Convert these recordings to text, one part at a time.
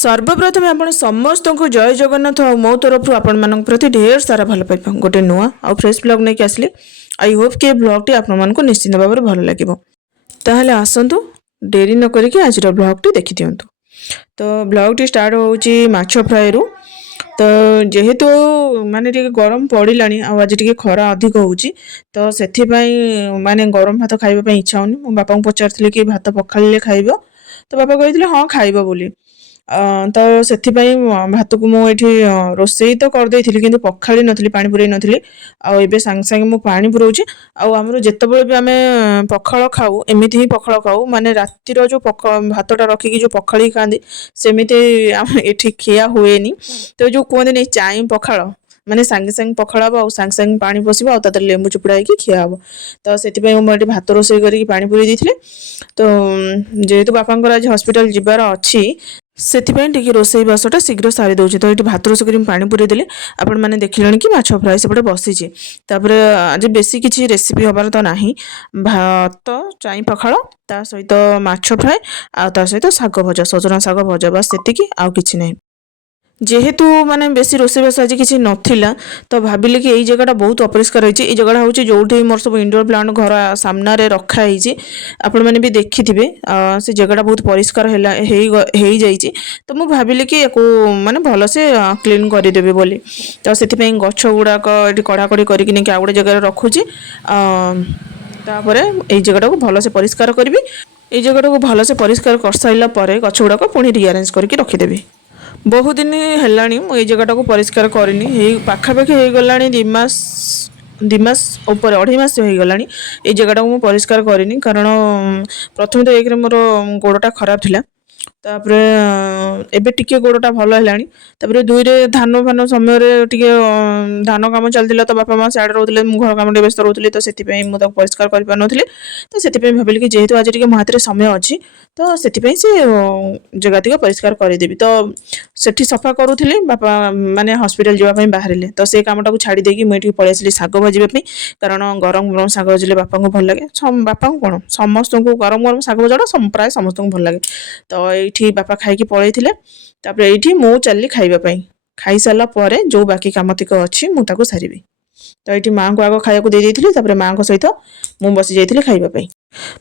सर्वप्रथम आपण समस्त को जय जगन्नाथ और मो तरफ आपण मान प्रति ढेर सारा भल पाइबा गोटे नुआ आ फ्रेश ब्लॉग नहीं आसली। आई होप कि ब्लॉग टी आपण मान निश्चित भाव में भल लगे। ताहले आसतु डेरी न करिके आज ब्लॉग टी देखि दियंतु। तो ब्लॉग टी स्टार्ट होउची माछ फ्राई रु। तो जेहेतु माने टिके गरम पड़िलानी आज टिके खरा अधिक होउची तो सेथिपाई माने गरम भात खाइबा पई इच्छा होनी। मो बापा को पचारथिले कि भात पखालिले खाइबो तो बापा कहिथिले हां खाइबो बोली। तो सेथिपाई भात को मु एठी रोसई तो कर देइथिली किंतु पखाली नथिली पानी पुरई नथिली। आ एबे संग संग मु पानी पुरौची। आ हमरो जेतेबेले भी आमे पखाल खाऊ एमिति ही पखाल खाऊ माने रातिर जो भातटा रखिकी जो पखाली खांदी सेमिति एठी खिया हुएनी। तो जो कहते नहीं चाई पखाल माने सांगे सांगे पखाल हबो सांगे सांगे पानी पसिबो आ लेंबू चुपड़ा की खिया हबो। तो सेथिपाई मु एठी भात रोसई करिकी पानी पुरई देइथिली। तो जेहेतु बापांकर आज हॉस्पिटल जिबार अछि सेथिपाई टिके रोसई बासटा शीघ्र सारी दउछि। तो एठी भात रोसई करी पानी पुरई देले आपण माने देखिलेन कि माछ फ्राई सेपटे बसिछि। तापर आज बेसी किछि रेसिपी हबार तो नाही भात चाई पखाल ता सहित माछ फ्राई आ ता सहित साग भजा सजना साग भजा बस सेतिकी आ किछि नाही। जेहेतु माने बेसी रोसईबास आज किसी नथिला तो भाविले कि यही जगह बहुत अपरिष्कार होइछि। ए जगह होछि जोठी मोर सब इंडोर प्लांट घर सामना रे रखा होइछि आपण माने भी देखिथिबे से जगह बहुत परिष्कार हैला हेई जाइछि। तो मु भाविले कि एको माने भलो से क्लीन करि देबे बोली। तो सेति पई गछ गुडा को एठी कड़ा कड़ी करि कि नै आउडे जगह रखुछि। तापरे ए जगह को भलो से परिष्कार करबी। ए जगह को भलो से परिष्कार कर साइला परे गछ गुडा को पुनी रीअरेंज करके रखि देबी। बहुत दिन है मुझे जगह को परिष्कार करनी पाखापाखि हो गलानी दिमास ऊपर 2.5 मास हो गलानी ये जगह को परिष्कार करनी कारण प्रथम तो एक मोर गोड़टा खराब थिला तापर एबे टिके गोड़टा भल हैलानी तापर दुई रे धान फान समय रे टिके धान काम चलतिला तो बापा माँ सियाड़े रोले मु घर काम व्यस्त रोली तो सेतिपई मु ताको परिष्कार कर पार नथिले। तो सेतिपई भाबिली कि जेहेतु आज टिके मो हाथ रे समय अछि तो सेतिपई से जगह टिके परिष्कार कर देबी। तो सेठी सफा करूथिले बापा माने हॉस्पिटल जेबा पई बाहरिले तो से कामटा को छाड़ी देकी मु एठी पळै आसली साग भाजीबा पई कारण गरम गरम साग भाजिले बापा को भल लागे बापा को कोन समस्त को गरम गरम साग भाजडा प्राय समस्त को भल लागे। तो एठी बापा खाइकी पळैथिले तापर एठी मु चलली खाइबा पई खाई साला परे जो बाकी काम तिक अछि मु ताको सारिबी। तो एठी मां को आगो खाया को दे देइथिले तापर मां को सहित मु बसी जाइथिले खाइबा पई।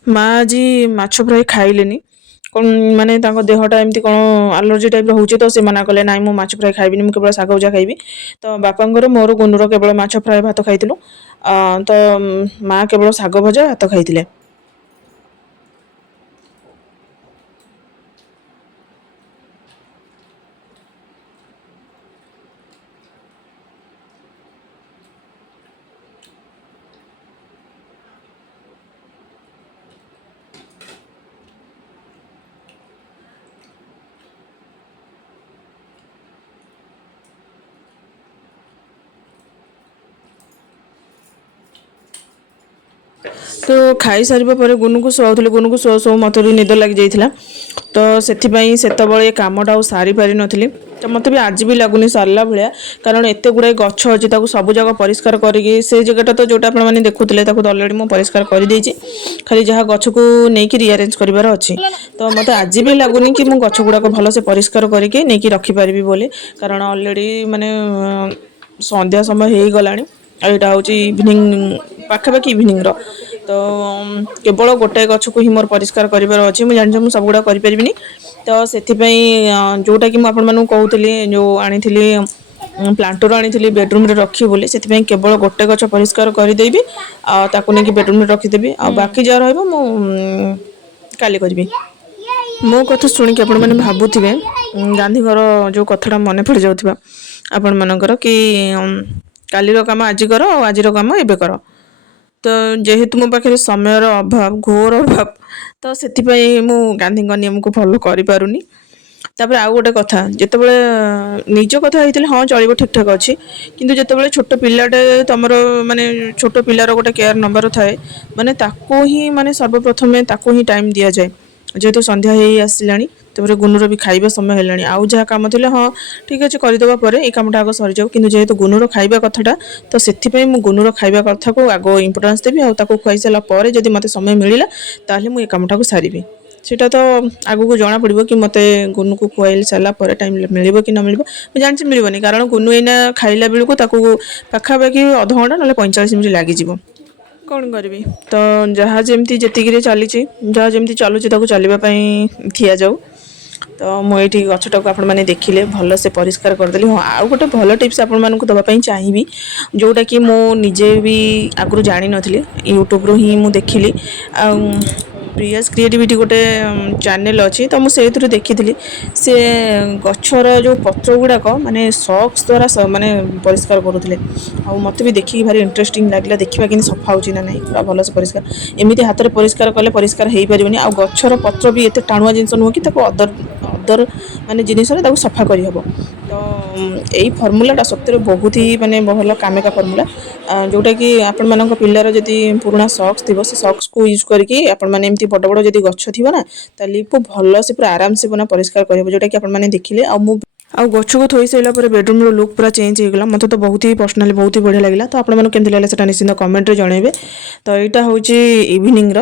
मां जी माछ फ्राई खाइलेनी कोन माने ताको देहटा एमती कोन एलर्जी टाइप होउची तो से मना कले नाइ मु माछ फ्राई खाइबिनी मु केवल साग भजा खाइबी। तो बापांगर मोर गुनुर केवल माछ फ्राई भात खाइथिलु तो मां केवल साग भजा भात खाइथिले। तो खाई सारिबा परे गुनु को सोउथले गुनु को सो मते भी निद लाग जाइथिला। तो सेथिपई सेतबळे कामटा सारी पारि नथिली तो मते भी आज भी लागुनी सारला भलिया कारण एते गुडा गछ अछि ताको सब जगह परिष्कार करिके से जगहटा तो जोटा आपण माने देखुतले ताको ऑलरेडी मो परिष्कार करि देछि खाली जहा गछ को नेकी रीअरेंज करिवार अछि। तो मते आज भी लागुनी कि मु गछ गुडा को भलो से परिष्कार करिके नेकी रखि पारिबी बोले कारण ऑलरेडी माने संध्या समय हे गलानी एटा होची इवनिंग पाखापाखि इवनिंग रो। तो केवल गोटे गछ को ही मोर परिष्कार करिवार अछि मु जानि मु सब गुडा करि परिबिनी। तो सेथिपई जोटा कि मु आपण मानु कहउतली जो आनिथिली प्लांटर आनिथिली बेडरूम रे रखी बोली सेथिपई केवल गोटे गछ परिष्कार करि देबी आ ताकु नेकी बेडरूम रे रखि देबी आ बाकी जा रहइबो मु काली करबी। मो कथा सुनि कि आपण माने भाबुथिबे गांधी घर जो कथाटा मने पड़ जाउथिबा आपण मानकर कि काली रो काम आज कर आज रो काम एबे कर। तो जेहेतु मो पाखे समय अभाव घोर अभाव तो सेथिपई मु गांधी नियम को फॉलो करि पारुनी। तापर आ गोटे कथा जेतेबेले निज कथा होइतिले हाँ चलिबो ठीक ठाक अछि किंतु जेतेबेले छोट पिल्लाटे तमरो माने छोट पिल्लार गोटे केयर नंबर थाए माने ताको ही माने सर्वप्रथमे ताको ही टाइम दिया जाए जेहेतु संध्या हे आसिलानी तापर गुनुर भी खाइबा समय हेलानी आउ जहा काम थिले हाँ ठीक अछि करिदेबा परे ए कामटा आगो सरि जाऊ किंतु जेहेतु गुनुर खाइबा कथाटा तो सेथिपई मु गुनुर खाइबा कथा को आगो इंपोर्टेंस देबी आ ताको खुआई साला परे जदि मते समय मिलिला ताले मु ए कामटा को सारिबी। ସେଇଟା ତ ଆଗକୁ ଜଣାପଡ଼ିବ କି ମୋତେ ଗୁନୁକୁ ଖୁଆଇ ସାରିଲା ପରେ ଟାଇମ୍ ମିଳିବ କି ନ ମିଳିବ। ମୁଁ ଜାଣିଛି ମିଳିବନି, କାରଣ ଗୁନୁ ଏଇନା ଖାଇଲା ବେଳକୁ ତାକୁ ପାଖାପାଖି ଅଧଘଣ୍ଟା ନହେଲେ 45 ମିନିଟ୍ ଲାଗିଯିବ। କ'ଣ କରିବି, ତ ଯାହା ଯେମିତି ଯେତିକିରେ ଚାଲିଛି, ଯାହା ଯେମିତି ଚାଲୁଛି ତାକୁ ଚାଲିବା ପାଇଁ ଦିଆଯାଉ। ତ ମୁଁ ଏଇଠି ଗଛଟାକୁ ଆପଣମାନେ ଦେଖିଲେ ଭଲସେ ପରିଷ୍କାର କରିଦେଲି। ହଁ, ଆଉ ଗୋଟେ ଭଲ ଟିପ୍ସ ଆପଣମାନଙ୍କୁ ଦେବା ପାଇଁ ଚାହିଁବି, ଯେଉଁଟାକି ମୁଁ ନିଜେ ବି ଆଗରୁ ଜାଣିନଥିଲି, ୟୁଟ୍ୟୁବରୁ ହିଁ ମୁଁ ଦେଖିଲି। ଆଉ ପ୍ରିୟାସ କ୍ରିଏଟିଭିଟି ଗୋଟେ ଚ୍ୟାନେଲ୍ ଅଛି, ତ ମୁଁ ସେଇଥିରୁ ଦେଖିଥିଲି। ସେ ଗଛର ଯେଉଁ ପତ୍ର ଗୁଡ଼ାକ ମାନେ ସକ୍ସ ଦ୍ୱାରା ମାନେ ପରିଷ୍କାର କରୁଥିଲେ। ଆଉ ମୋତେ ବି ଦେଖିକି ଭାରି ଇଣ୍ଟରେଷ୍ଟିଂ ଲାଗିଲା, ଦେଖିବା କେମିତି ସଫା ହେଉଛି ନା ନାହିଁ, ପୁରା ଭଲସେ ପରିଷ୍କାର। ଏମିତି ହାତରେ ପରିଷ୍କାର କଲେ ପରିଷ୍କାର ହେଇପାରିବନି। ଆଉ ଗଛର ପତ୍ର ବି ଏତେ ଟାଣୁଆ ଜିନିଷ ନୁହେଁ କି ତାକୁ ଅଦର ମାନେ ଜିନିଷରେ ତାକୁ ସଫା କରିହେବ। ତ ଏଇ ଫର୍ମୁଲାଟା ସତରେ ବହୁତ ହି ମାନେ ଭଲ କାମିକା ଫର୍ମୁଲା, ଯେଉଁଟାକି ଆପଣମାନଙ୍କ ପିଲାର ଯଦି ପୁରୁଣା ସକ୍ସ ଥିବ, ସେ ସକ୍ସକୁ ୟୁଜ୍ କରିକି ଆପଣମାନେ ଏମିତି ବଡ଼ ବଡ଼ ଯଦି ଗଛ ଥିବ ନା, ତାହେଲେ ଲିପ୍କୁ ଭଲସେ ପୁରା ଆରାମସେ ପରିଷ୍କାର କରିହେବ, ଯେଉଁଟାକି ଆପଣମାନେ ଦେଖିଲେ। ଆଉ ଗଛକୁ ଥୋଇ ସାରିଲା ପରେ ବେଡ଼ରୁମ୍ର ଲୁକ୍ ପୁରା ଚେଞ୍ଜ ହେଇଗଲା। ମୋତେ ତ ବହୁତ ହି ପର୍ସନାଲି ବହୁତ ହି ବଢ଼ିଆ ଲାଗିଲା। ତ ଆପଣମାନଙ୍କୁ କେମିତି ଲାଗିଲା ସେଟା ନିଶ୍ଚିନ୍ତ କମେଣ୍ଟରେ ଜଣାଇବେ। ତ ଏଇଟା ହେଉଛି ଇଭିନିଂର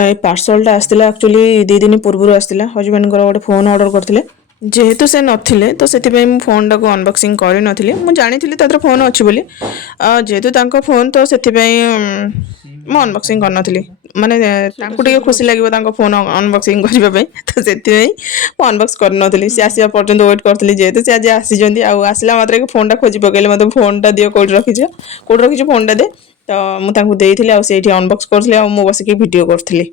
এই ପାର୍ସଲଟା ଆସିଥିଲା, ଆକ୍ଚୁଆଲି 2 ଦିନ ପୂର୍ବରୁ ଆସିଥିଲା। ହଜବେଣ୍ଡଙ୍କର ଗୋଟେ ଫୋନ୍ ଅର୍ଡ଼ର କରିଥିଲେ, ଯେହେତୁ ସେ ନଥିଲେ ତ ସେଥିପାଇଁ ମୁଁ ଫୋନ୍ଟାକୁ ଅନବକ୍ସିଂ କରିନଥିଲି। ମୁଁ ଜାଣିଥିଲି ତା ଦେହରେ ଫୋନ୍ ଅଛି ବୋଲି, ଯେହେତୁ ତାଙ୍କ ଫୋନ୍ ତ ସେଥିପାଇଁ ମୁଁ ଅନବକ୍ସିଂ କରିନଥିଲି। ମାନେ ତାଙ୍କୁ ଟିକେ ଖୁସି ଲାଗିବ ତାଙ୍କ ଫୋନ୍ ଅନବକ୍ସିଂ କରିବା ପାଇଁ, ତ ସେଥିପାଇଁ ମୁଁ ଅନବକ୍ସ କରିନଥିଲି। ସେ ଆସିବା ପର୍ଯ୍ୟନ୍ତ ୱେଟ୍ କରିଥିଲି, ଯେହେତୁ ସେ ଆଜି ଆସିଛନ୍ତି। ଆଉ ଆସିଲା ମାତ୍ରକେ ଫୋନ୍ଟା ଖୋଜି ପକାଇଲେ, ମୋତେ ଫୋନ୍ଟା ଦିଅ, କେଉଁଠି ରଖିଛୁ ଫୋନ୍ଟା ଦେ। ତ ମୁଁ ତାଙ୍କୁ ଦେଇଥିଲି, ଆଉ ସେଇଠି ଅନବକ୍ସ କରୁଥିଲି, ଆଉ ମୁଁ ବସିକି ଭିଡ଼ିଓ କରୁଥିଲି।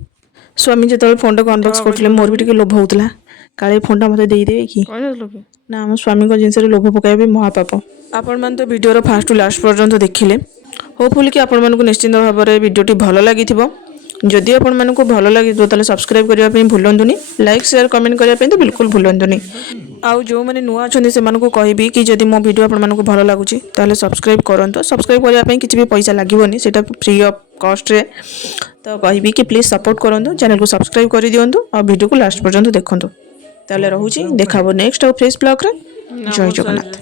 ସ୍ୱାମୀ ଯେତେବେଳେ ଫୋନ୍ଟାକୁ ଅନବକ୍ସ କରୁଥିଲେ ମୋର ବି ଟିକେ ଲୋଭ ହେଉଥିଲା, କାଳେ ଫୋନ୍ଟା ମୋତେ ଦେଇଦେବେ କି। ନା, ଆମ ସ୍ୱାମୀଙ୍କ ଜିନିଷରେ ଲୋଭ ପକାଇବା ବି ମହାପାପ। ଆପଣମାନେ ତ ଭିଡ଼ିଓର ଫାଷ୍ଟରୁ ଲାଷ୍ଟ ପର୍ଯ୍ୟନ୍ତ ଦେଖିଲେ। ହୋପଫୁଲି କି ଆପଣମାନଙ୍କୁ ନିଶ୍ଚିନ୍ତ ଭାବରେ ଭିଡ଼ିଓଟି ଭଲ ଲାଗିଥିବ। ଯଦି ଆପଣମାନଙ୍କୁ ଭଲ ଲାଗିଥିବ ତାହେଲେ ସବସ୍କ୍ରାଇବ୍ କରିବା ପାଇଁ ଭୁଲନ୍ତୁନି, ଲାଇକ୍ ସେୟାର କମେଣ୍ଟ କରିବା ପାଇଁ ତ ବିଲକୁଲ ଭୁଲନ୍ତୁନି। ଆଉ ଯେଉଁମାନେ ନୂଆ ଅଛନ୍ତି ସେମାନଙ୍କୁ କହିବି କି ଯଦି ମୋ ଭିଡ଼ିଓ ଆପଣମାନଙ୍କୁ ଭଲ ଲାଗୁଛି ତାହେଲେ ସବସ୍କ୍ରାଇବ୍ କରନ୍ତୁ। ସବସ୍କ୍ରାଇବ୍ କରିବା ପାଇଁ କିଛି ବି ପଇସା ଲାଗିବନି, ସେଇଟା ଫ୍ରି ଅଫ୍ କଷ୍ଟରେ। ତ କହିବି କି ପ୍ଲିଜ୍ ସପୋର୍ଟ କରନ୍ତୁ, ଚ୍ୟାନେଲକୁ ସବସ୍କ୍ରାଇବ୍ କରିଦିଅନ୍ତୁ, ଆଉ ଭିଡ଼ିଓକୁ ଲାଷ୍ଟ ପର୍ଯ୍ୟନ୍ତ ଦେଖନ୍ତୁ। ତାହେଲେ ରହୁଛି, ଦେଖା ହେବ ନେକ୍ସଟ ଆଉ ଫ୍ରେଶ୍ ବ୍ଲଗ୍ରେ। ଜୟ ଜଗନ୍ନାଥ।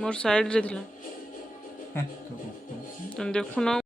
ମୋର ସାଇଡ଼ରେ ଥିଲା, ଦେଖୁନ।